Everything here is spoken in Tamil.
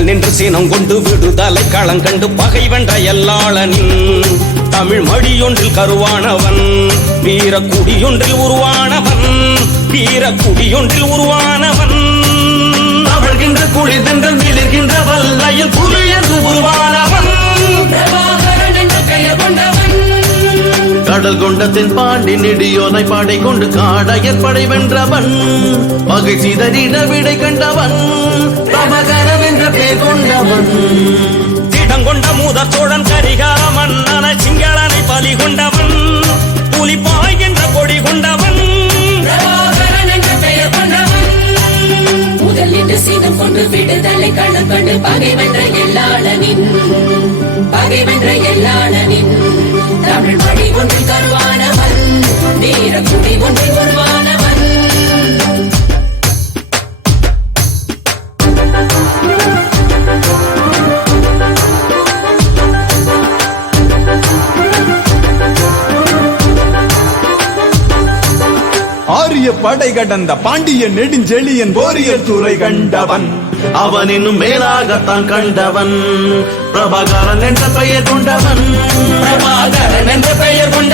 முதல் நின்று சீனம் கொண்டு விடுதலை களங்கண்டு பகை வென்ற எல்லாளனின் தமிழ் மடியொன்றில் கருவானவன் வீர குடியொன்றில் உருவானவன் வீர குடியொன்றில் உருவானவன். அவழ்கின்ற குளிர்தென்று மிளிர்கின்ற வல்லையில் புலி என்று உருவானவன். கடல் கொண்டத்தின் பாண்டி நெடியோனை படை கொண்டு காடையர் படை வென்றவன். பகை சிதறிட விடை பெயர் கொண்டவன் திடம் கொண்ட மூதர் சோழன் கரிகார மன்னன சிங்களனை பலி கொண்டவன் புலிப்பாய் என்ற கொடி கொண்டவன். சீனம் கொண்டு விடுதலை களம் கண்டு பகை வென்ற எல்லாளனின். பகை வென்ற ஆரிய படை கடந்த பாண்டிய நெடுஞ்செழியன் போரிய துறை கண்டவன். அவன் இன்னும் மேலாகத்தான் கண்டவன். பிரபாகரன் என்ற பெயர் கொண்டவன். பிரபாகரன் என்ற பெயர் கொண்ட